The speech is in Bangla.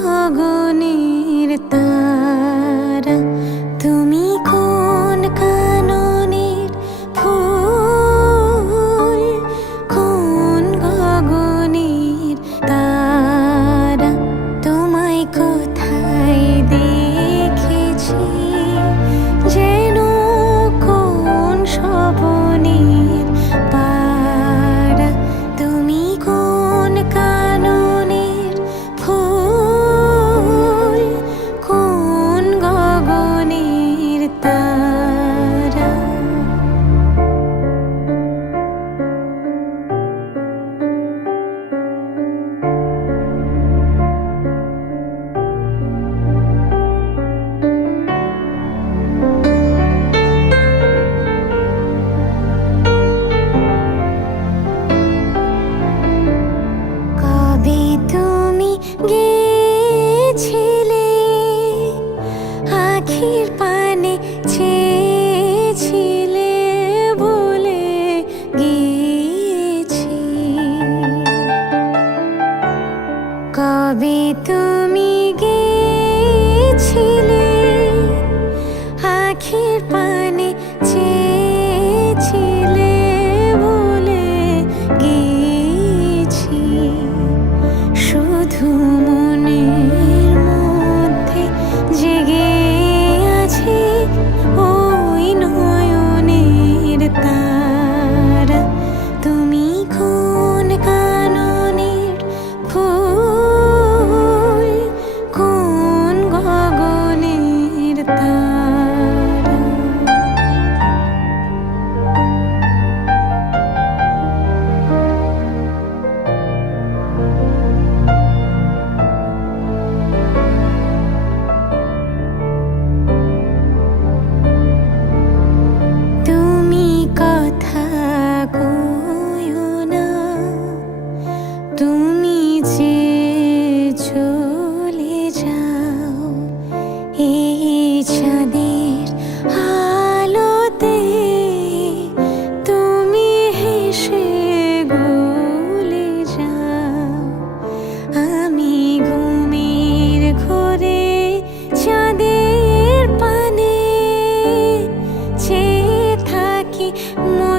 গগনের তা পাখির পানে চেয়েছিলে বলে গিয়েছি। কবে তো mu